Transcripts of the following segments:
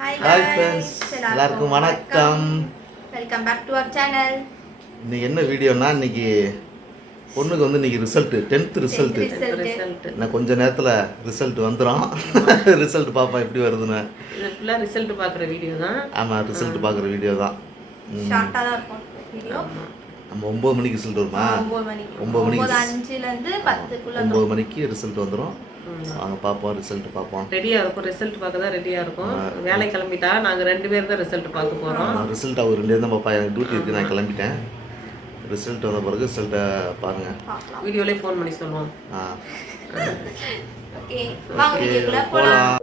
Hi friends, எல்லாருக்கும் வணக்கம். Welcome back to our channel. இன்னைக்கு என்ன வீடியோனா, இன்னைக்கு பொண்ணுக்கு வந்து இன்னைக்கு ரிசல்ட் 10th ரிசல்ட். நான் கொஞ்ச நேரத்தில் ரிசல்ட் வந்துடும். ரிசல்ட் பார்ப்போம் எப்படி வருதுன்னு. இது ஃபுல்லாக ரிசல்ட் பார்க்குற வீடியோ தான். ஆமாம், ரிசல்ட் பார்க்குற வீடியோ தான். ஷார்ட்டாக தான் இருக்கும் வீடியோ. நம்ம 9 மணிக்கு ரிசல்ட் வருமா? 9 மணிக்கு 9:05லேருந்து 10க்குள்ள 9 மணிக்கு ரிசல்ட் வந்துடும். வாங்க பார்ப்போம், ரிசல்ட் பார்ப்போம். ரெடியாக இருக்கும், ரிசல்ட் பார்க்க தான் ரெடியாக இருக்கும். வேலை கிளம்பிட்டா நாங்கள் 2 பேர் தான் ரிசல்ட் பார்க்க போகிறோம். ரிசல்ட் அவர் 2 தான் பார்ப்பா. எனக்கு டியூட்டி இருக்குது, நான் கிளம்பிட்டேன். ரிசல்ட் வந்த பிறகு ரிசல்ட்டை பாருங்கள். வீடியோலேயே ஃபோன் பண்ணி சொல்லுவோம். ஓகே, வாங்க வீடியோக்குள்ள போலாம்.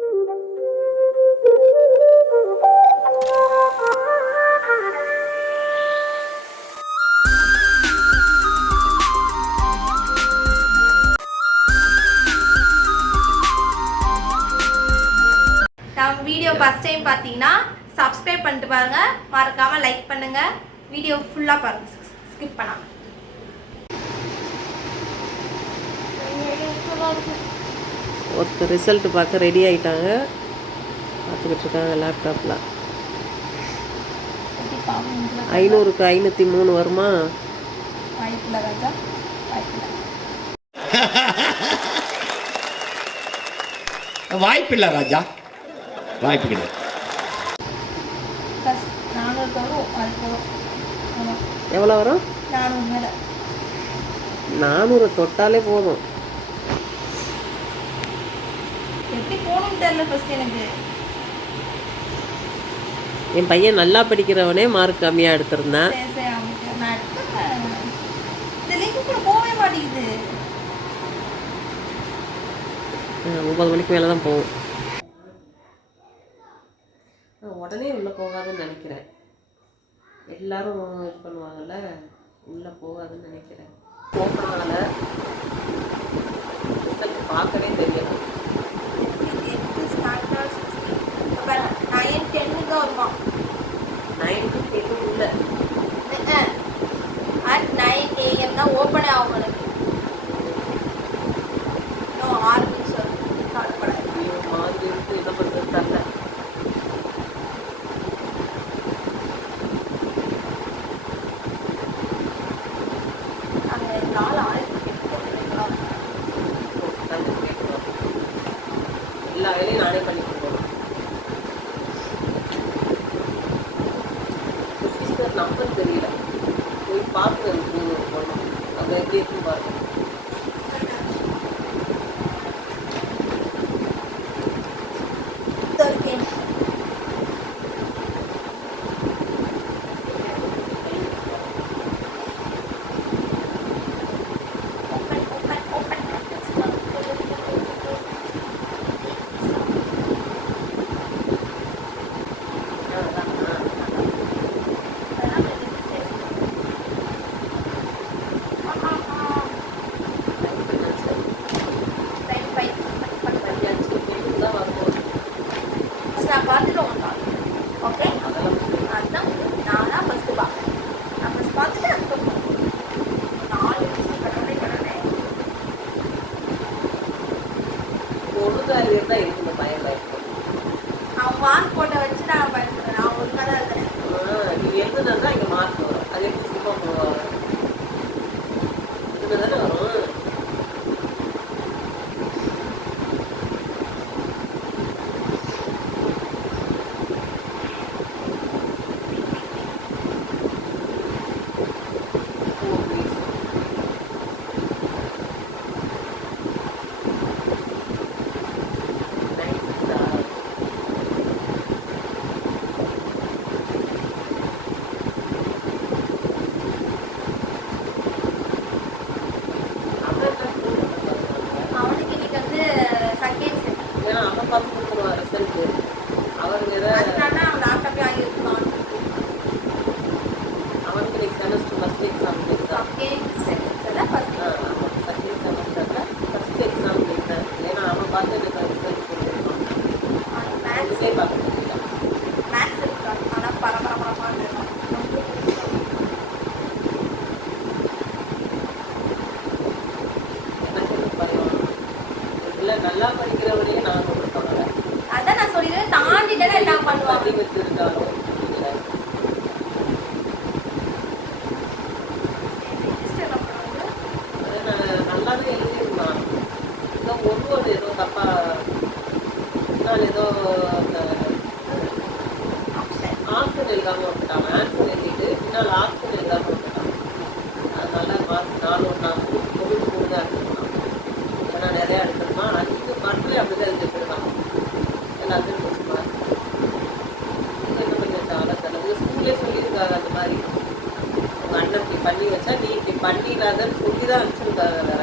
நம்ம வீடியோ ஃபர்ஸ்ட் டைம் பார்த்தீங்கன்னா சப்ஸ்கிரைப் பண்ணிட்டு பாருங்க, மறக்காம லைக் பண்ணுங்க, வீடியோ ஃபுல்லா பாருங்க, ஸ்கிப் பண்ணாம. ஒருத்தர் ரிசல்ட் பார்க்க ரெடி ஆகிட்டாங்க, பார்த்துக்கிட்டு இருக்காங்க லேப்டாப்பில். 500க்கு 503 வருமா? வாய்ப்பில்லை ராஜா, வாய்ப்பில்லை. வாய்ப்பில்லை ராஜா, வாய்ப்பு கிடையாது. 400 வரும், அது போதும். எவ்வளோ வரும்? 400 மேலே. 400 தொட்டாலே போதும். எப்படி போகணும்னு தெரியல ஃபர்ஸ்ட் எனக்கு. என் பையன் நல்லா படிக்கிறவனே மார்க் கம்மியாக எடுத்திருந்தான். சரி சரி, அவனுக்கு நான் எடுத்துக்கிறேன். இந்த லிங்க் கூட போகவே மாட்டேங்குது. 9 மணிக்கு மேலே தான் போகும். உடனே உள்ளே போகாதுன்னு நினைக்கிறேன். எல்லாரும் இது பண்ணுவாங்கள்ல, உள்ளே போகாதுன்னு நினைக்கிறேன். ஓப்பன் ஆகலை, ரிசல்ட் பார்க்கவே தெரியல. 9, 10 தான் வருமா? 9க்கு 10 இல்லை. அட் 9 AM தான் ஓப்பனே ஆகும் எனக்கு. இன்னும் 6 நிமிஷம் கவலைப்படாது. மாதிரி இருக்கு, என்ன பண்ணுறது தரல. அந்த நாள் ஆயிரத்தி எல்லா வேலையும் நானே பண்ணி கொடுப்போம். நம்பர் தெரியல, போய் பார்த்து போகணும். அங்கே எப்படி இருக்குன்னு பாருங்க. பண்ணி வச்சிருந்தாலும் இல்லை. நல்லாவே எழுதியிருந்தான். ஏதோ ஒரு ஏதோ தப்பா நான் ஏதோ அந்த ஆப்ஷன் எழுதாமல் விட்டுட்டான். ஆன்சர் எழுதிட்டு பின்னால் ஆப்ஷன் எழுதாமல் விட்டுட்டான். அதனால மார்க் 4 3 தான் எடுத்துருந்தான். ஏன்னா நிறையா எடுத்துருந்தான். 5 மார்க்லேயே அப்படி தான் எழுதிட்டுருந்தான். எல்லாத்தையும் கொடுத்துருமா என்ன பண்ணி வச்சாங்க தெரியல. ஸ்கூல்லேயே சொல்லியிருக்காங்க அந்த மாதிரி உங்கள் அண்ணன் இப்படி பண்ணி வச்சா நீ இப்படி பண்ணிடாதன்னு சொல்லி தான் வச்சுருக்காங்க. வேற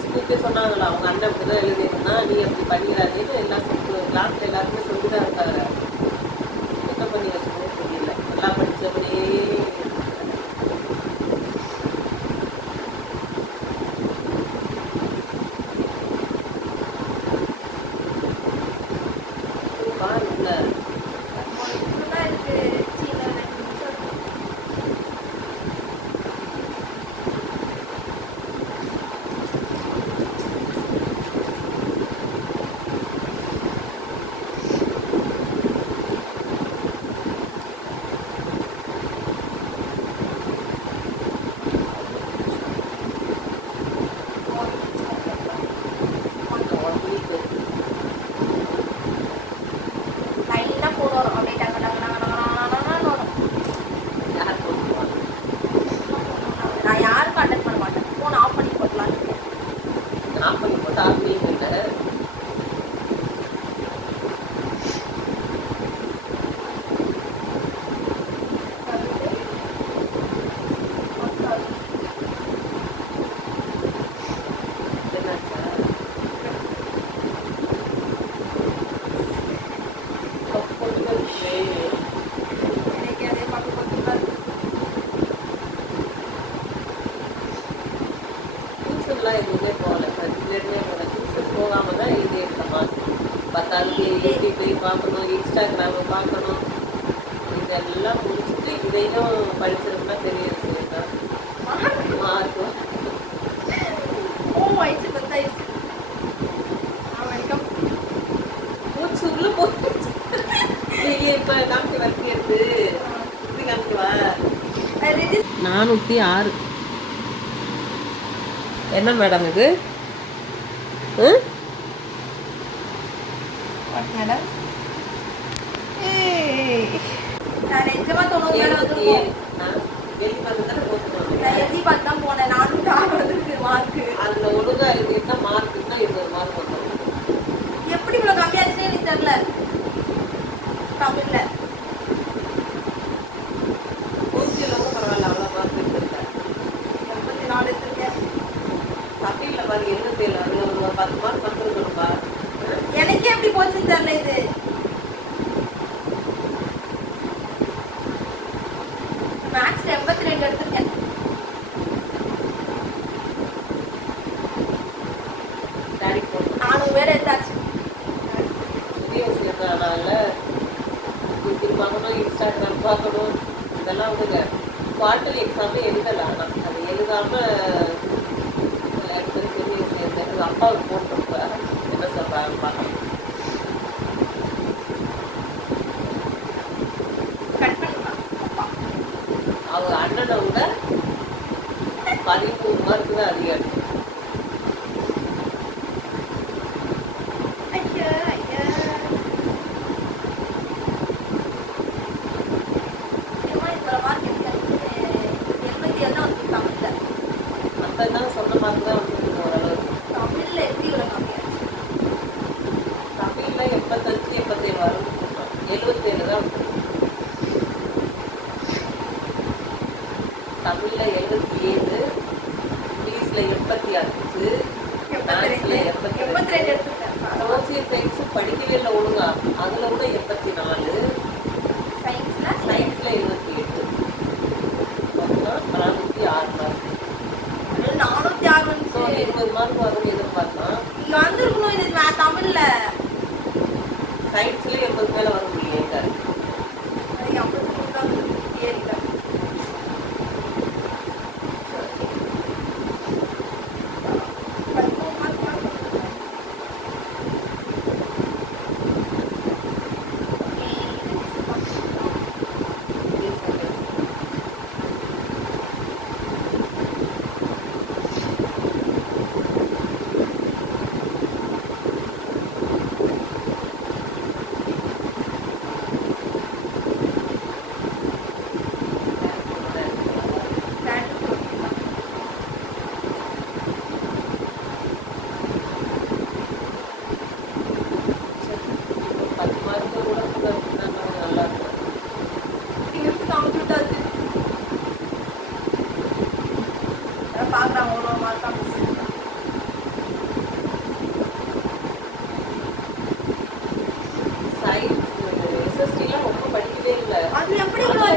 ஸ்கூல்லேயே சொன்னாங்களா அவங்க அண்ணன் இப்படி தான் எழுதிருந்தா நீ அப்படி பண்ணிடாதேன்னு எல்லாம் கிளாஸில் எல்லாருமே சொல்லி தான் இருக்காங்க. என்ன பண்ணி வச்சுக்கணும் தெரியல. நல்லா படித்தபடியே பாருங்க. ஆஃப் பண்ணி போட்டு ஆஃப் பண்ணி போயிட்டேன். டியூஷன்லாம் எதுவுமே போகல. ரெகுலர்லேயே போகல. டியூஷன் போகாமல் தான் எழுதி எடுத்தமா. 10வது யூடியூப் பார்க்கணும், இன்ஸ்டாகிராமு பார்க்கணும். இதெல்லாம் முடிச்சுட்டு இதையும் படிச்சிருந்தா பெரிய விஷயம் தான். மார்க் மூச்சு உள்ள போச்சு. இப்போ காமிக்க வரைக்கும் எடுத்து இப்படி காமிக்கவா? 406. என்ன மேடம் இது? மேடம் நான் நிஜமா 90 மேடம் வந்துருக்கோம். நான் எழுதி பார்த்து தான் போனேன். 406 வந்துருக்கு மார்க்கு. அதில் ஒழுங்கா எழுதிருந்தா மார்க்குன்னா 20 மார்க் வந்துடும். எப்படி இவ்வளோ கம்மியாச்சுன்னு எனக்கு தெரியல. தமிழ்ல கோச்சியில் பரவாயில்ல, அவ்வளோ மார்க் எடுத்துருக்கேன். 84 எடுத்திருக்கேன். தமிழில் பாரு 77. அதில் ஒரு 10 மார்க் வந்துருக்கணும்பா. எனக்கே எப்படி போச்சுன்னு தெரியல. இது மேக்ஸ்ல 82 எடுத்திருக்கேன். டேடி போட்டு 400 பேர் எடுத்தாச்சு. புதிய விஷயம் தான். அதனால் யூடியூப் பார்க்கணும், இன்ஸ்டாகிராம் பார்க்கணும். இதெல்லாம் வந்துங்க குவார்டர்லி எக்ஸாமே எழுதலாம். ஆனால் அது எழுதாமல் எடுத்தது பெரிய விஷயம் தான். இது அப்பாவுக்கு போட்டிருப்ப என்ன சொல்கிறாங்க பார்க்கணும். கட் பண்ணிக்கலாம். அவங்க அண்ணனை விட 13 மார்க்கு தான் அதிகம். ஐயா ஐயா இவ்வளோ மார்க் எடுத்தாச்சு. 87 தான் வந்துருக்காங்க. மற்ற தான் சொன்ன மார்க் தான் வந்துருக்கு ஓரளவுக்கு. தமிழ்ல எப்படி இவ்வளோ கம்மியாச்சு? தமிழில் 85 87 வரும். 77 தான் வந்துருக்கு. தமிழில் 77, இங்கிலீஷில் 86, மேத்ஸில் 82 எடுத்திருக்கேன். சோசியல் சயின்ஸு படிக்கவே இல்லை ஒழுங்கா. அதில் கூட 84, சயின்ஸ்ல சயின்ஸில் 28, மொத்தம் 406 மார்க். 406 ஸோ வந்துச்சு. 20 மார்க் வரும்னு எதிர்பார்த்தா. இங்க வந்துருக்கணும். இது தமிழ்ல சயின்ஸில் 80 மேலே வர முடியல.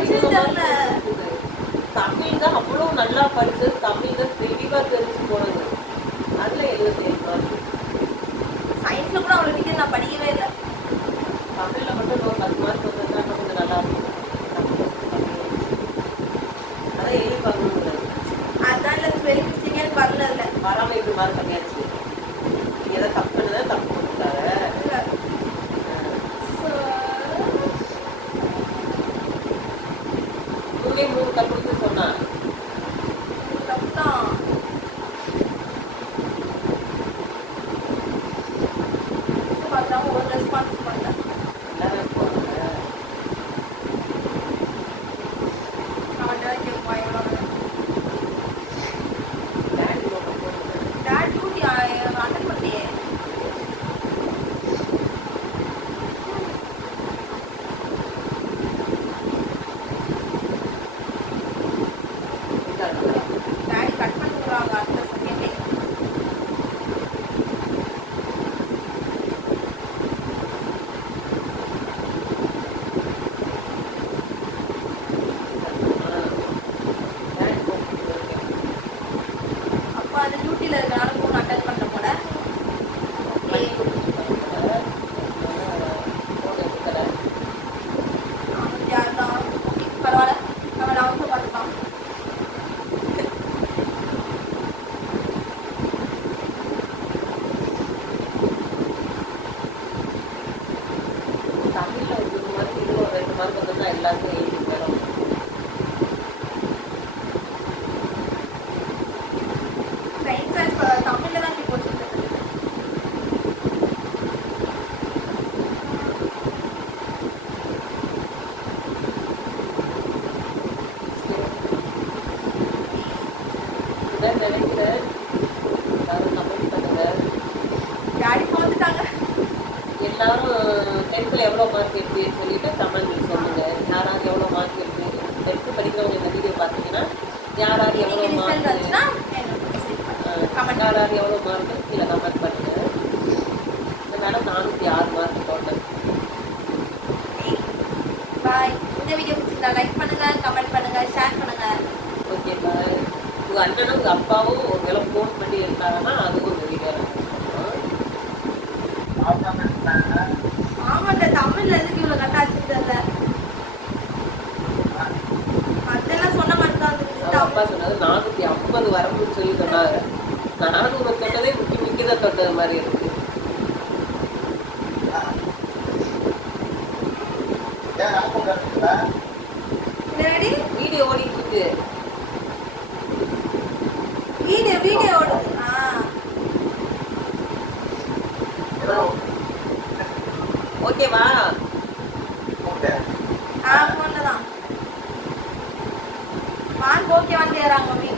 தெரியல. தமிழ் தான் அவ்வளோ நல்லா படிச்சது, தமிழ் தான் தெளிவாக தெரிஞ்சு போனது. அதில் 77 மார்க். சயின்ஸ்ல கூட அவ்வளவு டீச்சர் நான் படிக்கவே இல்லை. தமிழில் மட்டும் ஒரு 10 மார்க் வந்ததுன்னா கொஞ்சம் நல்லா இருக்கும். அதான் எதிர்பார்க்கணும். அதான் இல்லை ஸ்பெல்லிங் மிஸ்டேக்கே எனக்கு வரல இல்லை. வராமல் எப்படி மார்க் கம்மியாச்சு? நீ எதாவது தப்பு பண்ணதான் தப்பு பண்ணிட்டாரு. மூணே 3 தப்புன்னு சொன்னான். தப்புதான். பார்த்தாம ஒரு ரெஸ்பான்ஸ் பண்ணல. எல்லாரும் போவாங்க. அவன்கிட்ட கேட்பான் எவ்வளோ. டேடி ரொம்ப போடுங்க. டேட் டியூட்டி அட்டன் பண்ணலையே. டேடி கட் பண்ணிடுவாங்க அடுத்த செகண்டே. அப்போ அந்த டியூட்டியில் இருக்கனால ஃபோன் அட்டன் பண்ண போல. அவனுக்கு யாருதான் பரவாயில்ல, அவன் அவங்க பார்த்துப்பான். தமிழ்ல ஒரு 2 மார்க், இன்னும் ஒரு 2 மார்க் வந்தோம்னா எல்லாருக்கும் 80 மேலும். சயின்ஸ் தமிழில் தான் இப்போ வச்சுருக்கேன். இதான் நினைக்கிறேன். எல்லாரும் கமெண்ட் பண்ணுங்க. டேடி பார்த்துட்டாங்க. எல்லாரும் 10th எவ்வளோ மார்க் இருக்குன்னு சொல்லிட்டு கமெண்ட் சொல்லுங்க. யாராவது எவ்வளோ மார்க் இருக்கு 10th படிக்கிறவங்க இந்த வீடியோ பார்த்தீங்கன்னா யாராவது எவ்வளோ ரிசல்ட் மார்க், வந்துச்சுன்னா கமெண்ட். யாராவது எவ்வளோ மார்க் கீழே கமெண்ட் பண்ணுங்க. இந்த மேடம் 406 மார்க் டோட்டல். பாய். இந்த வீடியோ பிடிச்சிருந்தா லைக் பண்ணுங்க, கமெண்ட் பண்ணுங்க, ஷேர் பண்ணுங்க. Okay bye. உங்கள் அண்ணனும் உங்கள் அப்பாவும் ஒரு வேளை ஃபோன் பண்ணி இருந்தாங்கன்னா அதுவும் ஒரு வீடியோ ஆமாண்ட தமிழ்ல எதுக்கு இவ்வளவு கட்டாச்சு தெரியல. அதெல்லாம் சொன்ன மாதிரி தான் அப்பா சொன்னது 450 வரணும்னு சொல்லி சொன்னாங்க. 400 தொட்டதே மிக்கதான் தொட்டது மாதிரி இருக்கு. ரெடி வீடியோ ஓடிட்டு இருக்கு. வீடியோ ஓகேவா? போன்ல தான் மார்க் ஓகேவான்னு கேக்குறாங்க மம்மி.